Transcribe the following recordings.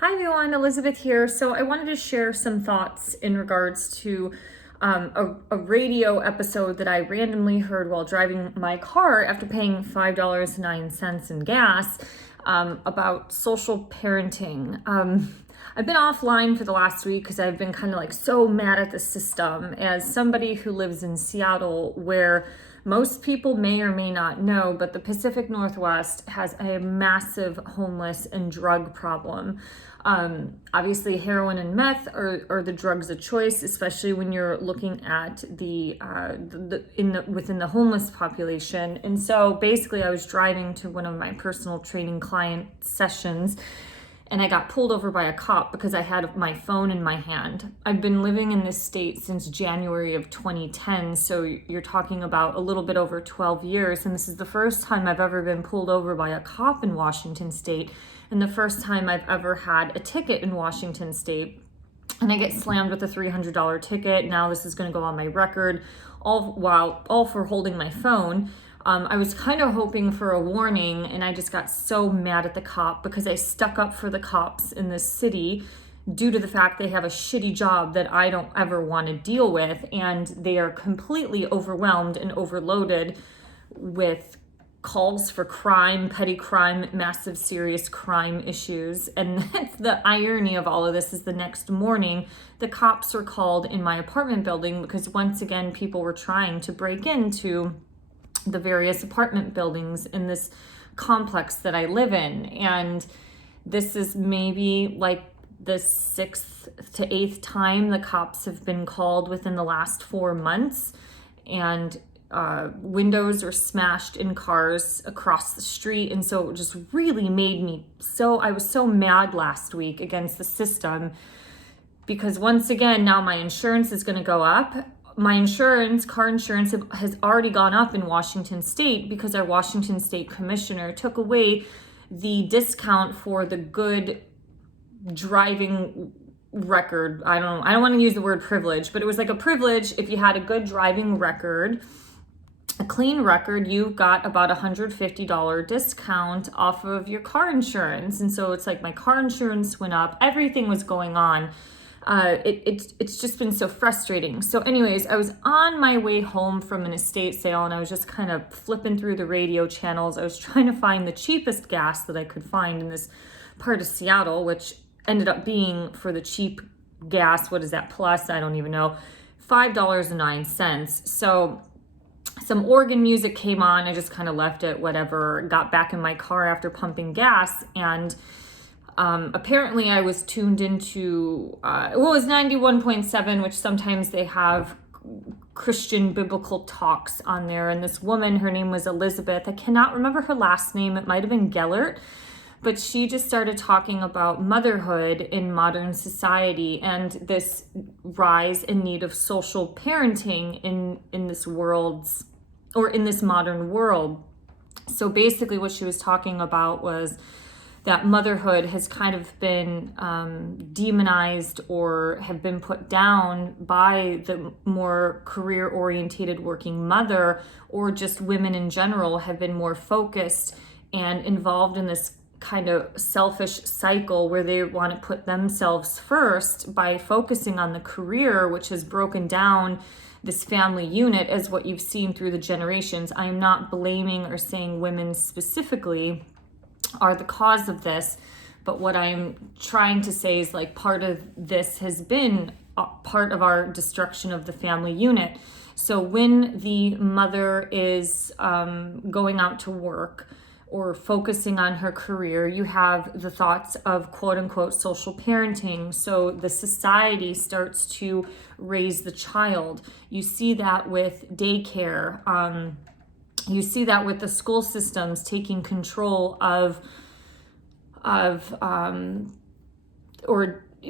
Hi everyone, Elizabeth here. So I wanted to share some thoughts in regards to a radio episode that I randomly heard while driving my car after paying $5.09 in gas about social parenting. I've been offline for the last week because I've been kind of like so mad at the system as somebody who lives in Seattle, where most people may or may not know, but the Pacific Northwest has a massive homeless and drug problem. Obviously, heroin and meth are the drugs of choice, especially when you're looking at within the homeless population. And so basically, I was driving to one of my personal training client sessions, and I got pulled over by a cop because I had my phone in my hand. I've been living in this state since January of 2010, so you're talking about a little bit over 12 years, and this is the first time I've ever been pulled over by a cop in Washington State, and the first time I've ever had a ticket in Washington State. And I get slammed with a $300 ticket. Now this is going to go on my record, all for holding my phone. I was kind of hoping for a warning, and I just got so mad at the cop because I stuck up for the cops in this city due to the fact they have a shitty job that I don't ever want to deal with, and they are completely overwhelmed and overloaded with calls for crime, petty crime, massive serious crime issues. And that's the irony of all of this is the next morning, the cops were called in my apartment building because once again, people were trying to break into the various apartment buildings in this complex that I live in. And this is maybe like the 6th to 8th time the cops have been called within the last 4 months. And windows are smashed in cars across the street. And so it just really made me I was so mad last week against the system because once again, now my insurance is going to go up. My car insurance has already gone up in Washington State because our Washington State commissioner took away the discount for the good driving record. I don't want to use the word privilege, but it was like a privilege. If you had a good driving record, a clean record, you got about $150 discount off of your car insurance. And so it's like my car insurance went up. Everything was going on. It's just been so frustrating. So anyways, I was on my way home from an estate sale and I was just kind of flipping through the radio channels. I was trying to find the cheapest gas that I could find in this part of Seattle, which ended up being, for the cheap gas, what is that plus? I don't even know, $5.09. So some organ music came on. I just kind of left it, whatever, got back in my car after pumping gas, and apparently I was tuned into, it was 91.7, which sometimes they have Christian biblical talks on there. And this woman, her name was Elizabeth. I cannot remember her last name. It might have been Gellert, but she just started talking about motherhood in modern society and this rise in need of social parenting in this world's, or in this modern world. So basically what she was talking about was that motherhood has kind of been demonized or have been put down by the more career-orientated working mother, or just women in general have been more focused and involved in this kind of selfish cycle where they want to put themselves first by focusing on the career, which has broken down this family unit as what you've seen through the generations. I am not blaming or saying women specifically are the cause of this, but what I'm trying to say is like part of this has been part of our destruction of the family unit. So when the mother is going out to work or focusing on her career, you have the thoughts of quote unquote social parenting. So the society starts to raise the child. You see that with daycare. You see that with the school systems taking control or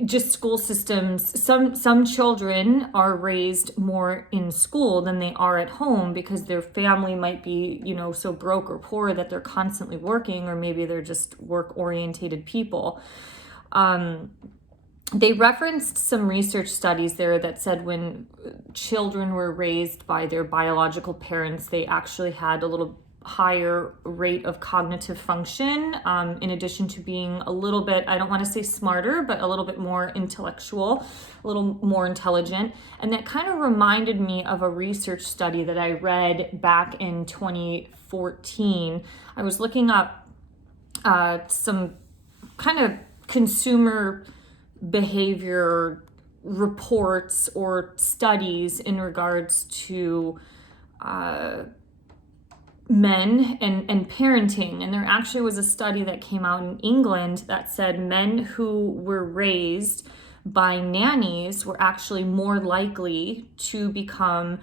just school systems. Some children are raised more in school than they are at home because their family might be, so broke or poor that they're constantly working, or maybe they're just work-orientated people. They referenced some research studies there that said when children were raised by their biological parents, they actually had a little higher rate of cognitive function, in addition to being a little bit, I don't want to say smarter, but a little bit more intellectual, a little more intelligent. And that kind of reminded me of a research study that I read back in 2014. I was looking up some kind of consumer behavior reports or studies in regards to men and parenting. And there actually was a study that came out in England that said men who were raised by nannies were actually more likely to become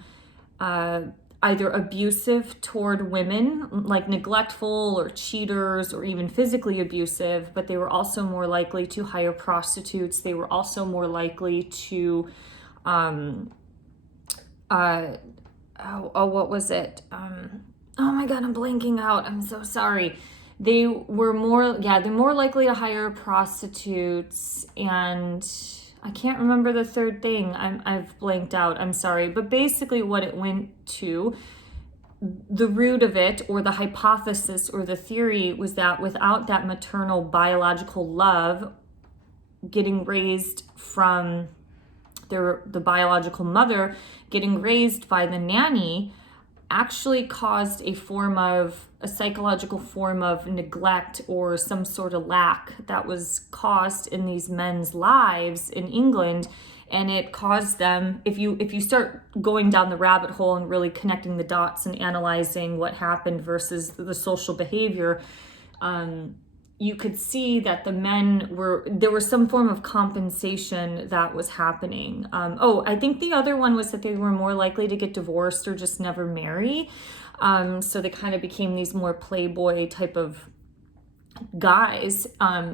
either abusive toward women, like neglectful or cheaters or even physically abusive, but they were also more likely to hire prostitutes. They were also more likely to, what was it? Oh my God, I'm blanking out. I'm so sorry. They're more likely to hire prostitutes, and I can't remember the third thing. I've blanked out. I'm sorry. But basically what it went to, the root of it, or the hypothesis or the theory, was that without that maternal biological love, getting raised from the biological mother, getting raised by the nanny, actually caused a psychological form of neglect or some sort of lack that was caused in these men's lives in England. And it caused them, if you start going down the rabbit hole and really connecting the dots and analyzing what happened versus the social behavior, you could see that there was some form of compensation that was happening. I think the other one was that they were more likely to get divorced or just never marry. So they kind of became these more playboy type of guys.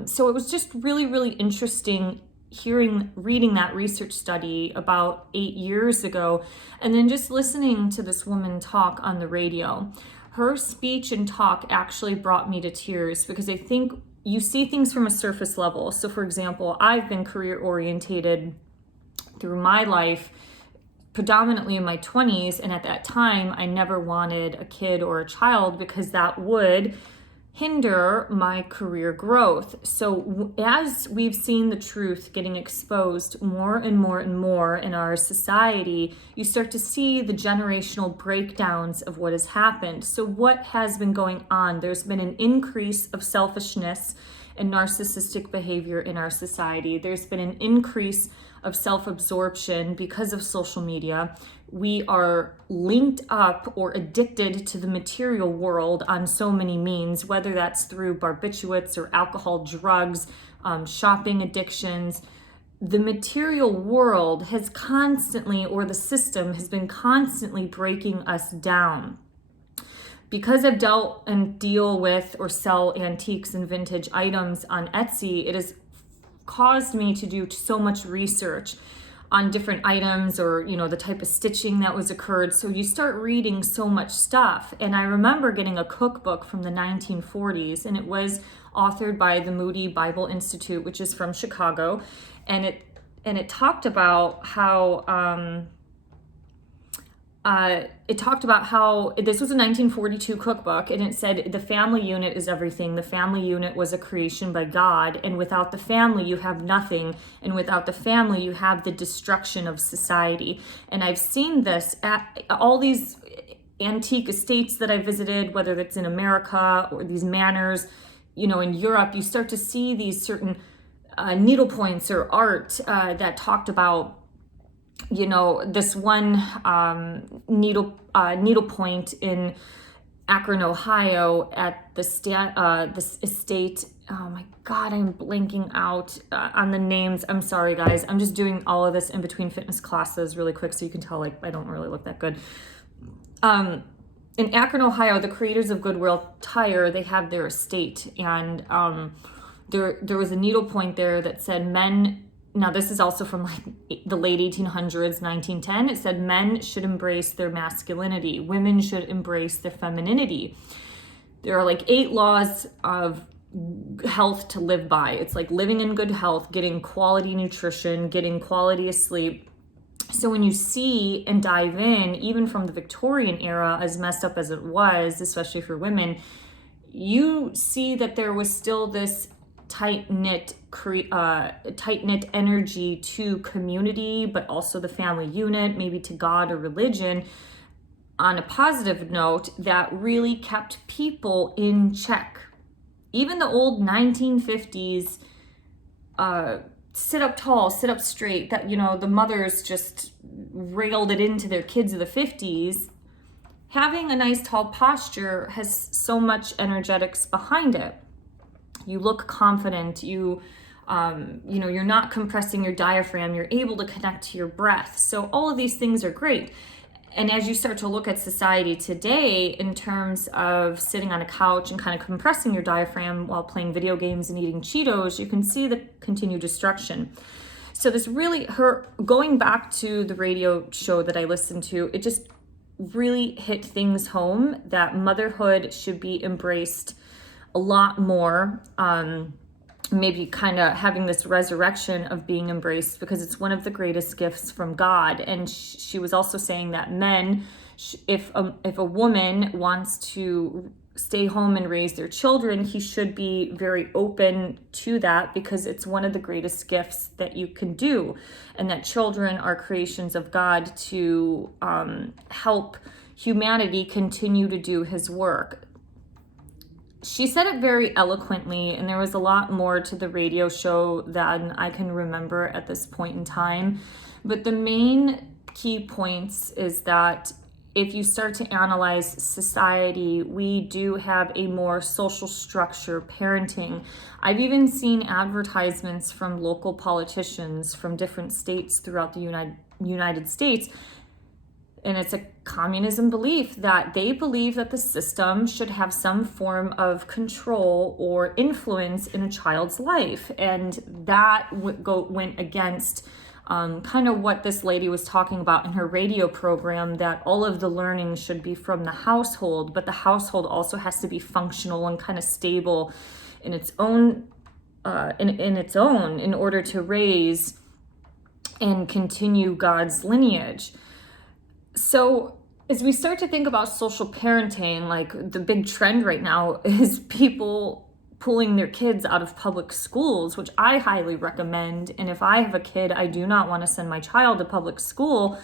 So it was just really, really interesting reading that research study about 8 years ago, and then just listening to this woman talk on the radio. Her speech and talk actually brought me to tears, because I think you see things from a surface level. So for example, I've been career orientated through my life, predominantly in my 20s. And at that time, I never wanted a kid or a child because that would hinder my career growth. So as we've seen the truth getting exposed more and more and more in our society, you start to see the generational breakdowns of what has happened. So what has been going on? There's been an increase of selfishness and narcissistic behavior in our society. There's been an increase of self-absorption because of social media. We are linked up or addicted to the material world on so many means, whether that's through barbiturates or alcohol, drugs, shopping addictions. The material world has constantly, or the system has been constantly breaking us down. Because I've dealt and deal with or sell antiques and vintage items on Etsy, it has caused me to do so much research on different items, or the type of stitching that was occurred. So you start reading so much stuff. And I remember getting a cookbook from the 1940s, and it was authored by the Moody Bible Institute, which is from Chicago, and it talked about how this was a 1942 cookbook, and it said the family unit is everything. The family unit was a creation by God, and without the family you have nothing, and without the family you have the destruction of society. And I've seen this at all these antique estates that I visited, whether it's in America or these manors, in Europe. You start to see these certain needle points or art that talked about this one needle point in Akron, Ohio, at this estate. Oh my God, I'm blanking out on the names. I'm sorry, guys. I'm just doing all of this in between fitness classes really quick, so you can tell I don't really look that good. In Akron, Ohio, the creators of Goodwill Tire, they have their estate, and there was a needle point there that said men. Now, this is also from the late 1800s, 1910. It said men should embrace their masculinity. Women should embrace their femininity. There are 8 laws of health to live by. It's like living in good health, getting quality nutrition, getting quality of sleep, So when you see and dive in, even from the Victorian era, as messed up as it was, especially for women, you see that there was still this tight-knit energy to community, but also the family unit, maybe to God or religion, on a positive note, that really kept people in check. Even the old 1950s sit up tall, sit up straight, that, the mothers just railed it into their kids of the 50s. Having a nice tall posture has so much energetics behind it. You look confident, you're not compressing your diaphragm, you're able to connect to your breath. So all of these things are great. And as you start to look at society today in terms of sitting on a couch and kind of compressing your diaphragm while playing video games and eating Cheetos, you can see the continued destruction. So this really, going back to the radio show that I listened to, it just really hit things home that motherhood should be embraced a lot more. Maybe kind of having this resurrection of being embraced, because it's one of the greatest gifts from God. And she was also saying that men, if a woman wants to stay home and raise their children, he should be very open to that, because it's one of the greatest gifts that you can do, and that children are creations of God to help humanity continue to do his work. She said it very eloquently, and there was a lot more to the radio show than I can remember at this point in time. But the main key points is that if you start to analyze society, we do have a more social structure parenting. I've even seen advertisements from local politicians from different states throughout the United States. And it's a communism belief that they believe that the system should have some form of control or influence in a child's life. And that went against kind of what this lady was talking about in her radio program, that all of the learning should be from the household, but the household also has to be functional and kind of stable in its own, in order to raise and continue God's lineage. So as we start to think about social parenting, like the big trend right now is people pulling their kids out of public schools, which I highly recommend. And if I have a kid, I do not want to send my child to public school,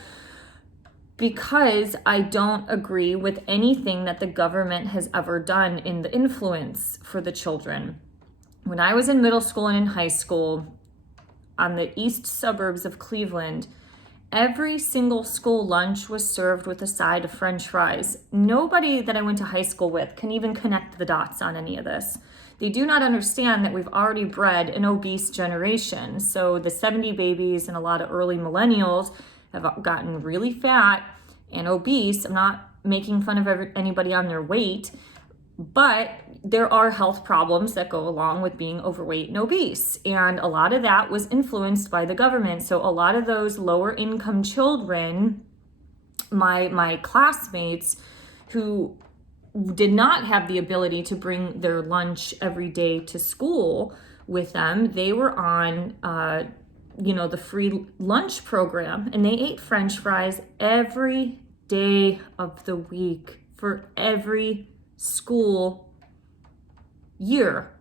because I don't agree with anything that the government has ever done in the influence for the children. When I was in middle school and in high school, on the east suburbs of Cleveland, every single school lunch was served with a side of French fries. Nobody that I went to high school with can even connect the dots on any of this. They do not understand that we've already bred an obese generation. So the 70 babies and a lot of early millennials have gotten really fat and obese. I'm not making fun of anybody on their weight, but there are health problems that go along with being overweight and obese. And a lot of that was influenced by the government. So a lot of those lower income children, my classmates who did not have the ability to bring their lunch every day to school with them, they were on, the free lunch program, and they ate French fries every day of the week for every school year.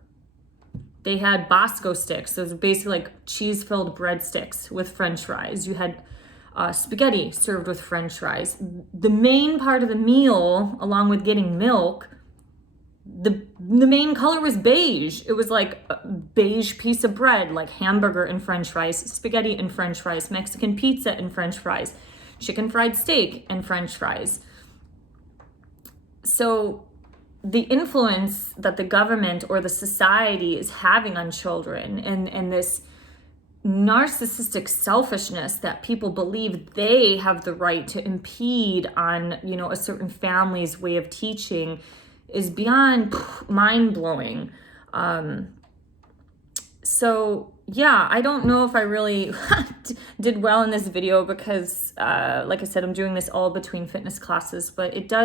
They had Bosco sticks. Those are basically like cheese-filled breadsticks with French fries. You had spaghetti served with French fries. The main part of the meal, along with getting milk, the main color was beige. It was like a beige piece of bread, like hamburger and French fries, spaghetti and French fries, Mexican pizza and French fries, chicken fried steak and French fries. So the influence that the government or the society is having on children, and this narcissistic selfishness that people believe they have the right to impede on, a certain family's way of teaching, is beyond mind-blowing. So yeah, I don't know if I really did well in this video, because like I said, I'm doing this all between fitness classes, but it does